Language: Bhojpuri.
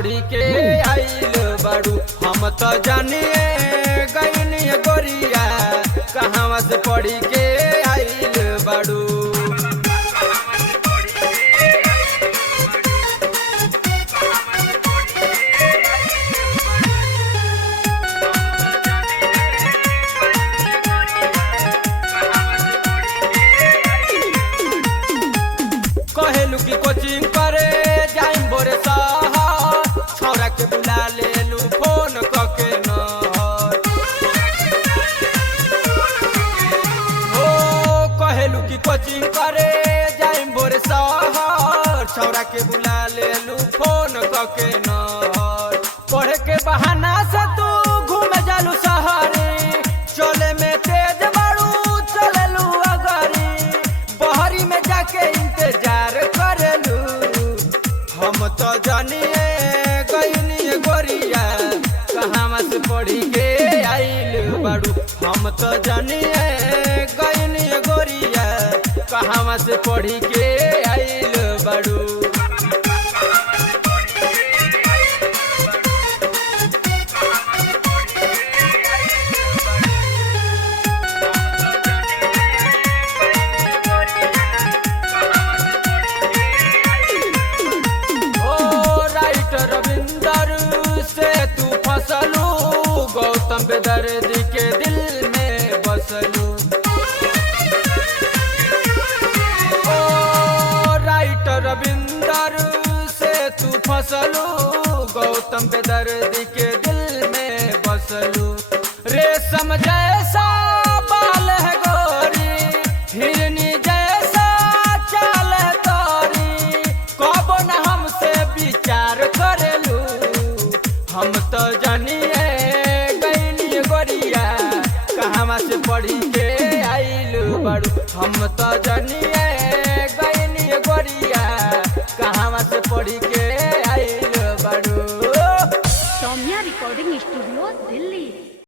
पढ़ी के आइल बाड़ू। हम तो जानिए गईनी गोरिया कहवा से पढ़ी के आइल बाड़ू। कहेलू की कोचिंग करे जाइम बोरे शहर, छौरा के बुला लेलू फोन कके नहर। हो कहेलू की कोचिंग करे जाइम बोरे शहर, छौरा के बुला लेलू फोन कके नहर। पढ़े के बहाना से तू घूमे जालू शहरी, चले में तेज बाड़ू चलेलू अगरी, बहरी में जाके इंतजार करेलू। हम तो जानिए गईनी गोरिया कहवा से पढ़ी के आइल बाड़ू। हम तो जानिए गईनी गोरिया कहवा से पढ़ी के आइल बाड़ू। गौतम बेदर्दी के दिल में बसलू। ओ राइटर रविंदर से तू फसलू, गौतम बेदर्दी के दिल में बसलू। रेशम जैसा बाल है गोरी, हिरनी जैसा चाल है तोरी, कबो न हमसे विचार करेलू। हम तो जानिए कहवा से पढ़ी के आइल बाड़ू। हम तो जानिए गईनी गोरिया कहवा से पढ़ी के आइल बाड़ू। Saumya recording studio Delhi.